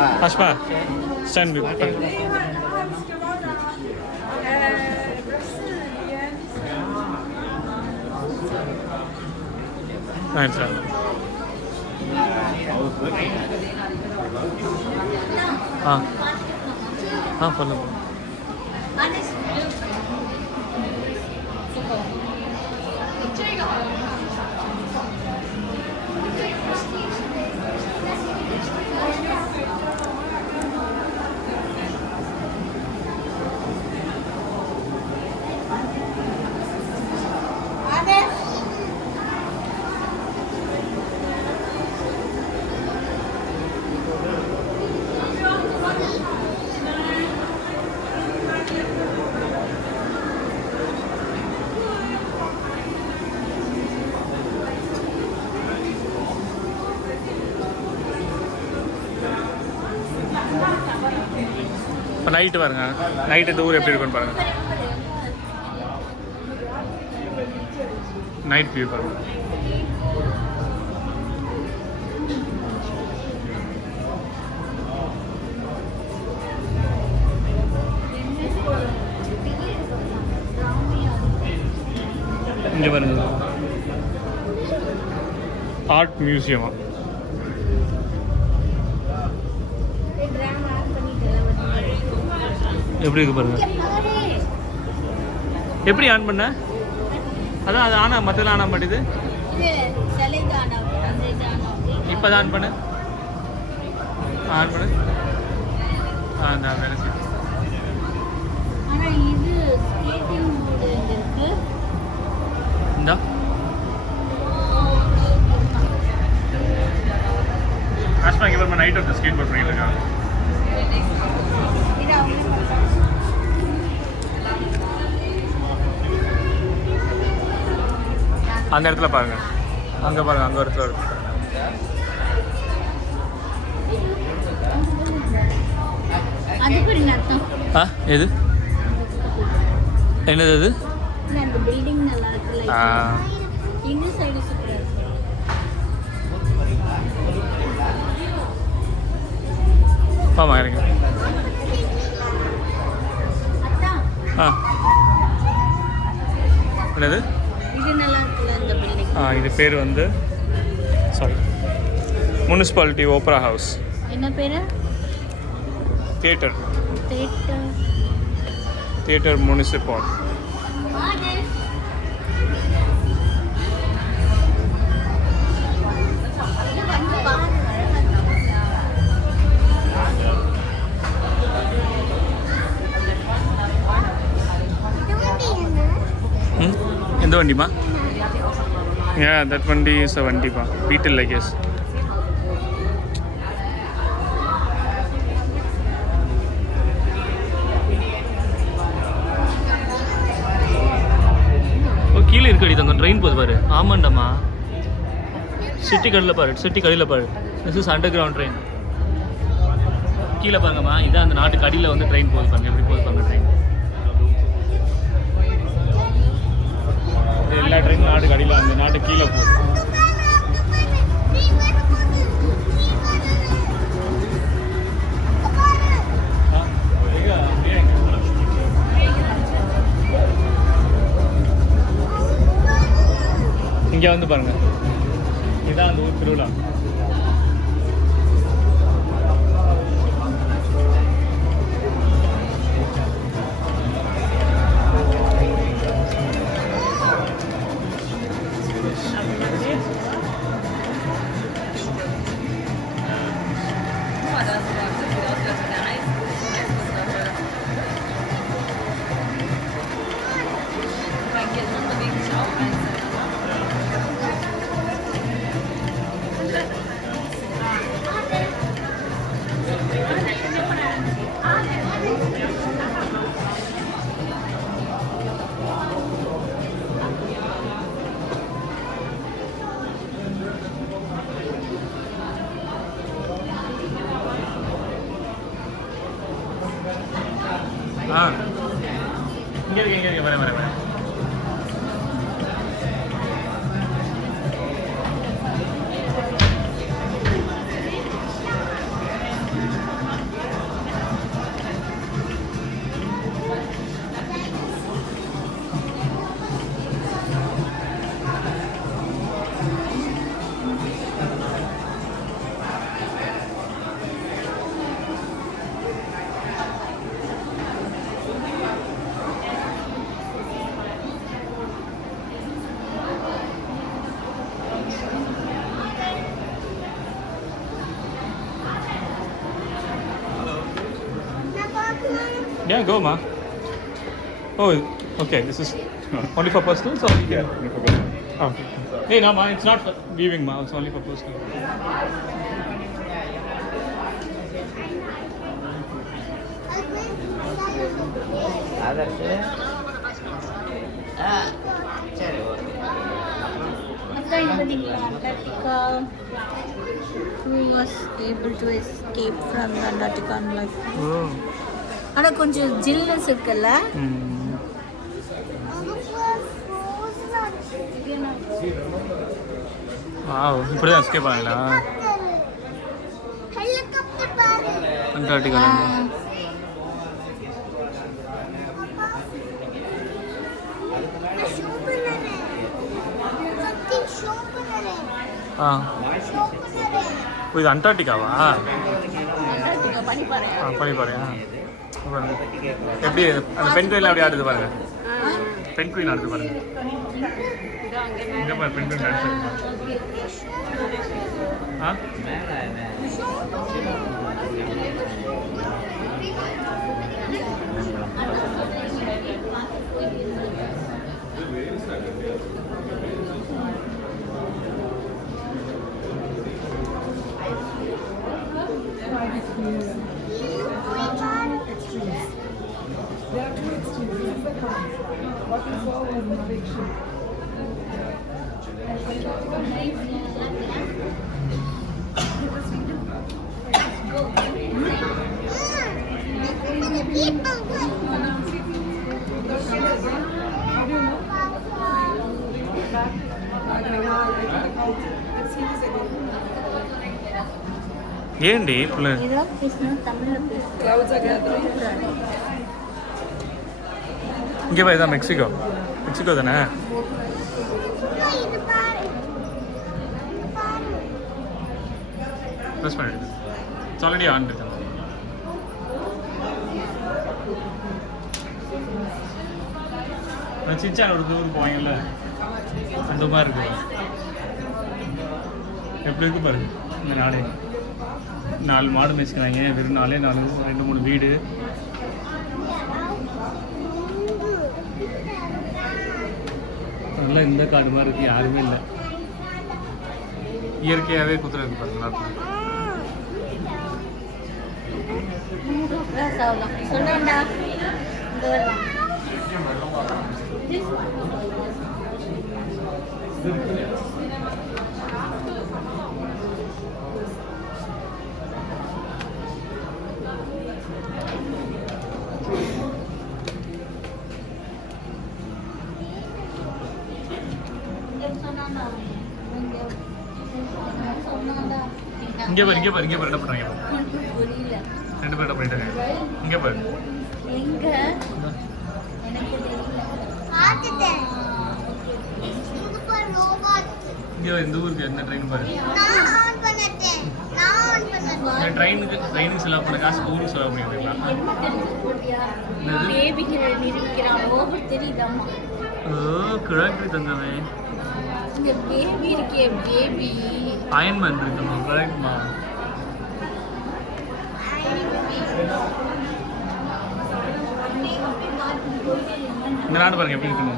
Ashma, stand with me. Right, sir. Follow. இப்போ night பாருங்க, night இந்த ஊர் எப்படி இருக்குன்னு பாருங்க. நைட் வியூ பாருங்க. இங்கே பாருங்க, ஆர்ட் மியூசியமா. எப்படி இருக்கு பாருங்க. எப்படி ஆன் பண்ண? அதான் அது ஆனா மற்றெல்லாம் ஆன மாட்டேது. இப்போ தான் ஆன் பண்ணு. ஆன் பண்ணு. வேலை செய்யும். இந்தா ஆஷ்மா இங்கே பாருமா, நைட் வந்து ஸ்கேட் போர்ட் பண்ணிட்டு இருக்காங்க. அந்த இடத்துல பாருங்க, அங்கே பாருங்க, அங்கே ஒரு இடத்துல இருக்கு. எது என்னது அது? ஆமாம் இருங்க. என்னது? இது பேர் வந்து சாரி, முனிசிபாலிட்டி ஓப்பரா ஹவுஸ். என்ன பேர்? Theatre municipal. எந்த வண்டிமா? Yeah, that vandi is a vandi pa. Beetle, I guess. ஓ கீழே இருக்கடி தங்க ட்ரெயின் போகுது பாரு. ஆமாண்டம்மா, சிட்டி கடையில் பாரு, சிட்டி கடையில் பாரு. This is under ground train. கீழே பாருங்கம்மா, இதான் அந்த நாட்டுக்கு அடியில் வந்து ட்ரெயின் போகுது பாருங்க. எப்படி போகுது பாருங்க ட்ரெயின். எல்லா ட்ரெயினும் நாட்டுக்கு அடியில், அந்த நாட்டு கீழே போகுது. இங்கே வந்து பாருங்க, இதான் அந்த ஊர் திருவிழா. இங்கே இருக்கு வரேன். Yeah, go, ma. Oh, okay. This is only for personal, so Yeah, no problem. okay. Hey, no, ma. It's not for viewing, ma. It's only for personal. Antarctica. Who was able to escape from Antarctica unlike Oh. ஆனால் கொஞ்சம் chillness இருக்குல்ல. Wow, இப்படி தான் escape ஆகலா Antarctica. இது அண்டார்டிகாவா? பனிப்பாறையா? எப்படி அந்த பெண் queen அப்படி ஆடுது பாருங்க. பெண் குயின் ஆடுது பாருங்க. இந்த மாதிரி பெண் குயின் டான்ஸ் ஆ There are two extremes. This is the calm. What we saw was an addiction. ఏంటి ఇప్పుడు Clouds are gathering. இங்கே போய் தான் மெக்சிகோ தானே? ப்ரெஸ் பண்ணிடுது. இட்ஸ் ஆல்ரெடி ஆன் இருக்கு. சிச்சான் ஒரு தூரம் போவாங்கல்ல அந்த மாதிரி இருக்கு. எப்படி இருக்கு பாருங்க இந்த நாடே. 4 மாடு மேய்ச்சிக்கிறாங்க. வெறும் 2-3 வீடு. அதெல்லாம் இந்த காடு மாதிரி இருக்கு. யாருமே இல்லை. இயற்கையாகவே குதிரை இருக்கு பாருங்களா. சொல்றேன்டா இங்கே பாரு என்ன பண்ணுறாங்க? புரியல. 2 பேர் என்ன பண்ணிட்டாங்க? இங்கே பாரு. எங்க எனக்கு இங்கே இந்த ஊருக்கு என்ன ட்ரெயின் பாரு. ட்ரெயினுக்கு செலவு பண்ண காசு ஊருக்கு செலவு பண்ணிக்கலாம். தெரியுதாமா? ஓ கிழக்கு தங்கமே. இங்க பேபி இருக்கே, பேபி அயன்மேன் இருக்குமா? கரெக்ட்மா. இந்த நாடு பாருங்க எப்படி இருக்குன்னு.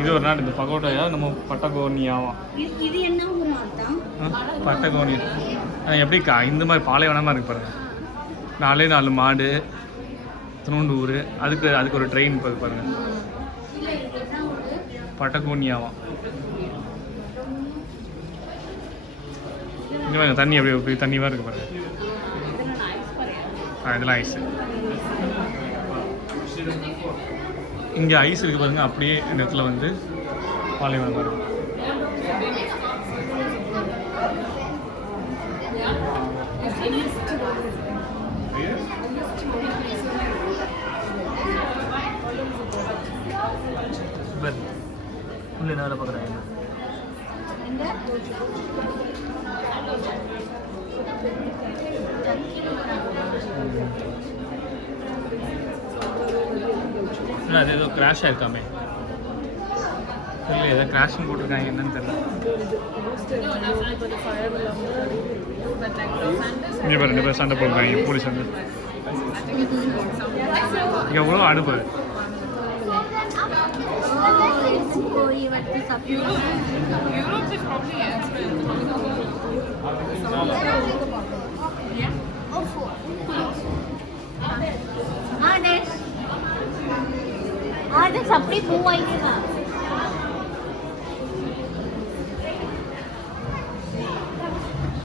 இது ஒரு நாடு. இந்த பகோட்டாயா நம்ம பட்டகோனியாவா? இது என்ன ஊர் மாத்தான்? பட்டகோனி. எப்படி இந்த மாதிரி பாலைவனமாக இருக்கு பாருங்க. 4 மாடு, திருவண்டு ஊர். அதுக்கு ஒரு ட்ரெயின் போகுது பாருங்க. பட்டகோனியாவா? இங்கே பாருங்க தண்ணி எப்படி தண்ணியாக இருக்கு பாருங்க. இதெல்லாம் ஐஸு. இங்கே ஐஸ் இருக்குது பாருங்க. அப்படியே இந்த இடத்துல வந்து பாலைவனம் பாருங்க. உள்ள என்ன வேலை பார்க்குறாங்க? இல்லை அது ஏதோ கிராஷ் ஆயிருக்காமே. இல்லை ஏதோ கிராஷ்னு போட்டிருக்காங்க. என்னன்னு தெரியல. இங்கே பாரு 2 பேர் சண்டை போடுறாங்க. போலீஸ் வந்து எவ்வளோ அனுபவம் Europe is probably answer. आदेश अपनी बुआ आई थी ना